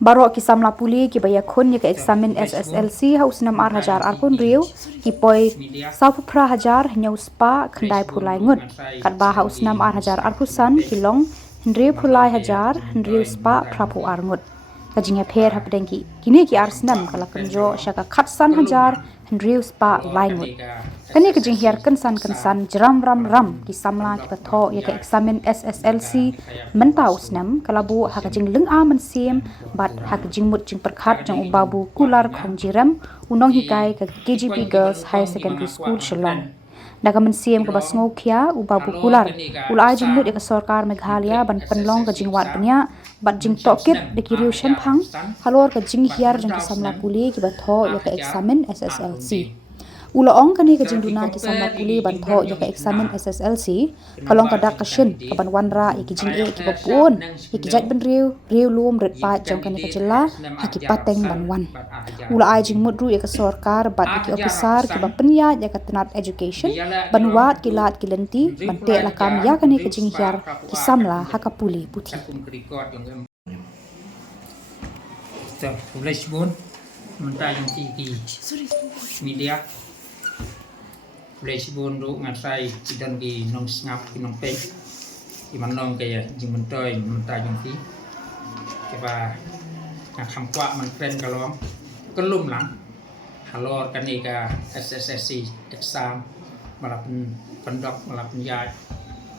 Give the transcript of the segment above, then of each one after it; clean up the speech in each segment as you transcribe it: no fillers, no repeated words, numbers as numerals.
Baro ki samla puli ki baya khun ya ka examen SSLC haus 6,000 arpun riu ki poi saupu pra hajar nyau spa khandai phulai ngut kat ba haus 6,000 arpusan kilong riu phulai hajar riu spa prapu arngut kajingya pher hapdengki kini ki arsnam kala kanjo shaka khatsan hajar riu spa laingut kani kajing hiar kansan jeram ram ki samla ki patho ya ka examen SSLC mentau snam kalabu hakajing leng a mensim bat hakajing mut jing perkhat jang ubabu kular khong jiram unong hikai ka KGP Girls High Secondary School Shillong daga mensim ka basngo khia ubabu kular ulai jing mut ya ka sarkar Meghalaya ban penlong ka jing wat pnya bat jing tokit de kiriu shamphang halor ka jing hiar jang ki samla puli ki batho ya ka examen SSLC Ula ong kani ka jingduna ki samla puli bantho ya ka examen SSLC kalong ka dak kashin ka ban wanra ya ki jing e ki bapun ya ki jat ban riu lum ret pa jong kani ka jilla ha ki pateng ban wan ula ai jing mudru ya ka sarkar bat ya ki officer ki ba penya ya ka tenat education ban wat ki lat ki lenti ban te la kam ya kani ka jing hiar ki samla ha ka puli puthi so publish bun mentah yang tinggi media Flash bun ru ngasai dan di nong ngap di nong pe di manong kaya jing mentoy mentah yang ti coba ngam kwa man kren kalong kelum lang halor kani ka SSSC exam malapan pendok malapan yai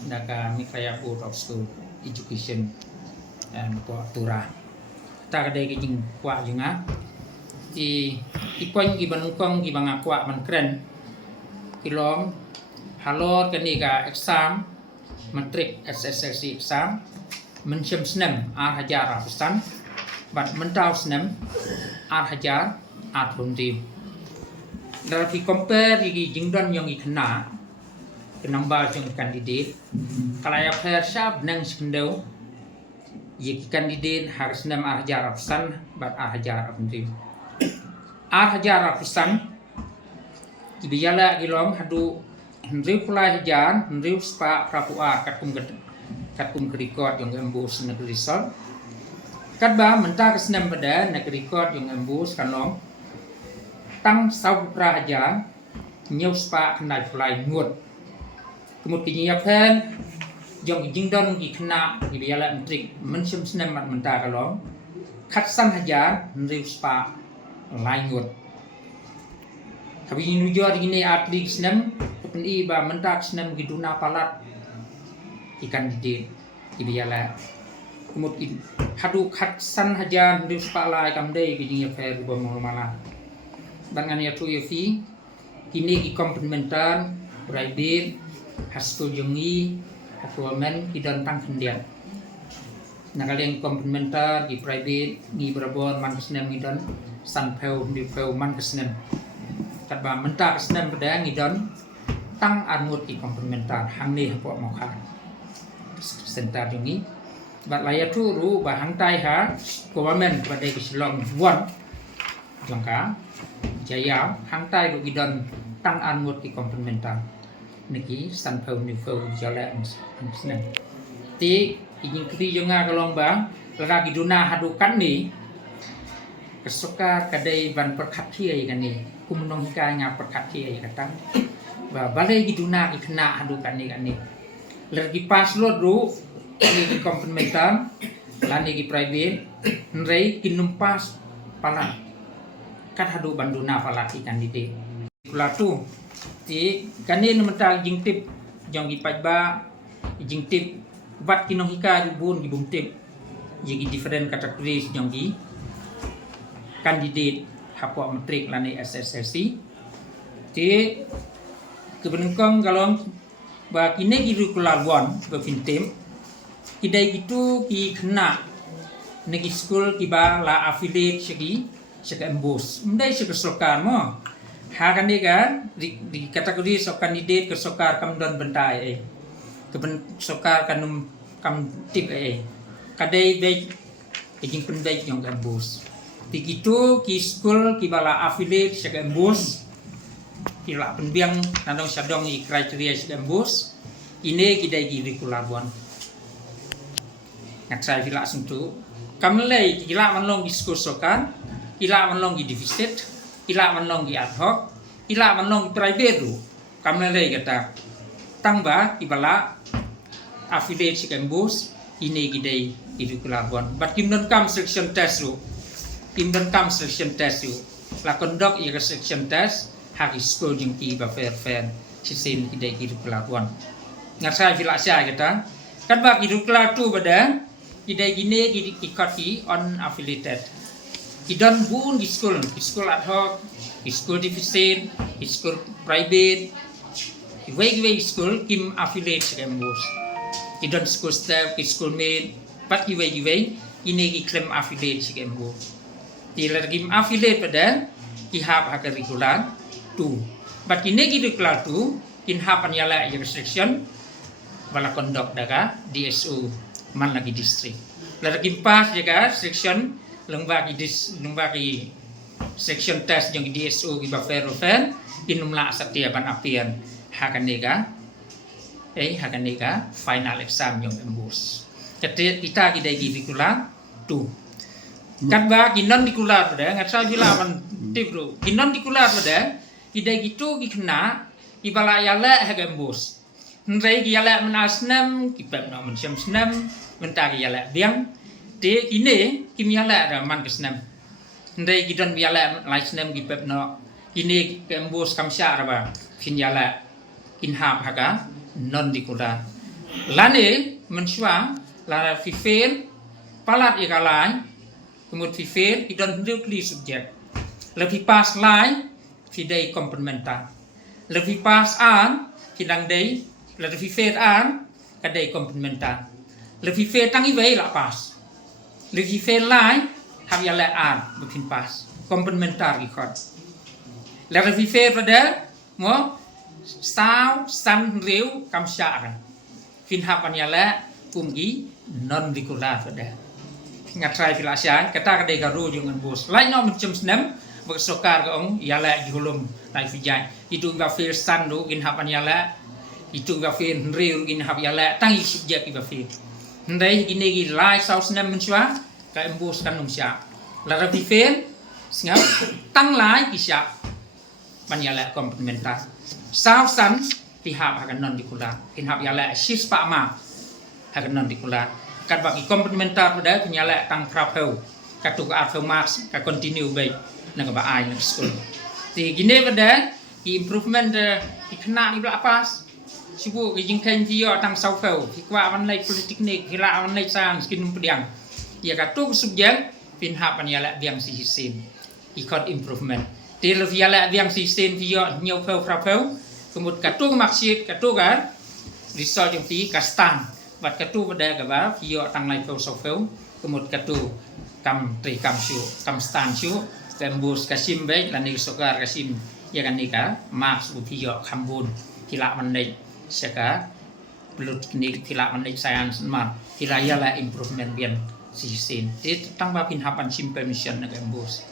daga mikaya board of school education and po tura ta kadai ke jing kwa jinga di ipon ki banungkong ki banga kwa man kren kilong halor kani ka exam matric SSLC exam mencem snem hajar pesan bat mentau snem hajar runti dari compare di jingdon yang ikna kenambal jeng kandidat kalaya persab nang skendau yik kandidat harus snem hajar pesan bat hajar runti hajar pesan Kibiyala gilong hadu henriu pulai hajar henriu spa prapua katum kerikot yang embus negeri sol kadba mentah kesenam pada negeri kot yang embus kanong tang sau pra hajar nyau spa kenai pulai ngut kemudian pen yang jingdon ki kena kibiyala mentrik mensem senam mentah kalong katsan hajar henriu spa lai ngut Habis ini jual ini atlet senam, kemudian iba mentak senam giduna palat ikan di biala. Kemudian hadu katsan hajan di sepala ikan deh kejinya fair di bawah malah. Dengan ya tu yafi, kini ki komplementer, private, hasil jengi, hasil men kidan tang kendian. Nah kalian komplementer di private, ni berabon man kesenam kidan, sanpeu di peu man kesenam. Kadba mentah senam pedang idon tang anut di komplementar hang ni hapo mokha sentar jungi bat laya tu ru ba hang tai ha government pada kislong wan jangka jaya hang tai ru idon tang anut di komplementar niki san phau ni phau jala senam ti ingin kri jonga kalong bang lara giduna hadukan ni kesuka kadai ban perkhathi kan ni kumnong hikanya perkati ay katang ba balay giduna ikna hadu kani lagi pas lo ru ni komplementar lani gi private nrei kinumpas pala kat hadu banduna pala ikan dite kulatu ti kani mental jing tip jong gi pajba jing tip bat kinong hika bun gi bum tip gi different kategori jong gi kandidat hapok metrik lani SSLC ti kebenengkong kalong ba kine giru kulawan ba fintem kidai gitu ki kena negi school kiba la affiliate segi embus mendai sekesokar mo ha kan dia di kategori sok kandidat ke sokar kamdon bentai keben sokar kanum kam tip kadai baik ejing pendai yang embus Begitu ki school ki bala affiliate syak embus kila penbiang nandong sadong i kriteria syak embus ini kidai gi kurikulabuan ngak saya kila sentu kamlei ila manlong di skosokan ila manlong di deficit ila manlong di ad hoc ila manlong di private ru kamlei kata tangba ibala affiliate sikembus ini gidei itu kelabuan but kim don kam selection test ru la conduct ya selection test hagi school jeng ki ba fair sisin gidei itu kelabuan ngasai filasa kita kan ba itu kelatu pada gidei gine ikati unaffiliated idon bun di school ad hoc school deficit school private way school kim affiliate sikembus idon school staff school mate pat way ini claim affiliate sikembus kim affiliate pada ihap curricular tu but ini gitu kelas tu kinhapan yala restriction bala conduct daga DSU man lagi distrik lagi pas jaga section lembagi section test yang DSU giba fair inumla setiapan apian hakanega final exam yang embus kita kita curricular tu kan ba kinon dikular pada ngatsa bila man tibru kinon dikular pada ida gitu gikna ibala yala hagambus ndai yala menasnam kipap na mensyam snam mentari yala biang de ini kim yala ra man kesnam ndai gidon yala lai snam kipap no ini kembus kamsya ra fin yala inham haga non dikular lane menswa la fifel palat ikalai kemudian fifel idon nuclear subject lebih pas lain fidei komplementar lebih pas an fidang dei lebih fifel an kadai komplementar lebih fifel tangi wei la pas lebih fifel lain ham ya la an lebih pas komplementar ikut lebih fifel pada mo sao san riu kamsya fin hapan ya la kumgi non dikular pada ngatrai filasian kata kadai garu jangan bos lain no macam senam bersokar ke ong yala julum lai fijai itu ga fir sandu in hapan yala itu ga fir riu in hap yala tangi subjek ga fir ndai gini gi lai sau senam mensua ka embus kan numsya la rabi fir ngap tang lai kisya pan yala komplementar sau san pihak akan non dikula in hap yala sis pa ma akan non dikula kat bagi komplementar pada penyala tang prapau katu ka afirmas ka continue baik nang ba ai nang school ti gine pada improvement ikna ibla pas sibu jing kan ti yo tang sau fau ti kwa wan lai politik ni kila wan lai sang skin pediang ya katu subjek pin ha penyala biang si hisin ikot improvement ti le yala biang si hisin ti yo nyau fau prapau kemud katu maksud katu kan result yang ti kastan bat katu pada gaba vio tang lai fau so fau kemud katu kam tri kam syu kam stan syu tembus kasim baik lan ni sokar kasim ya kan nika mas bu vio kambun tila mandai saka belut ni tila mandai sayan smart tila yala improvement bian sisin ti tang ba pin hapan simple mission na gambus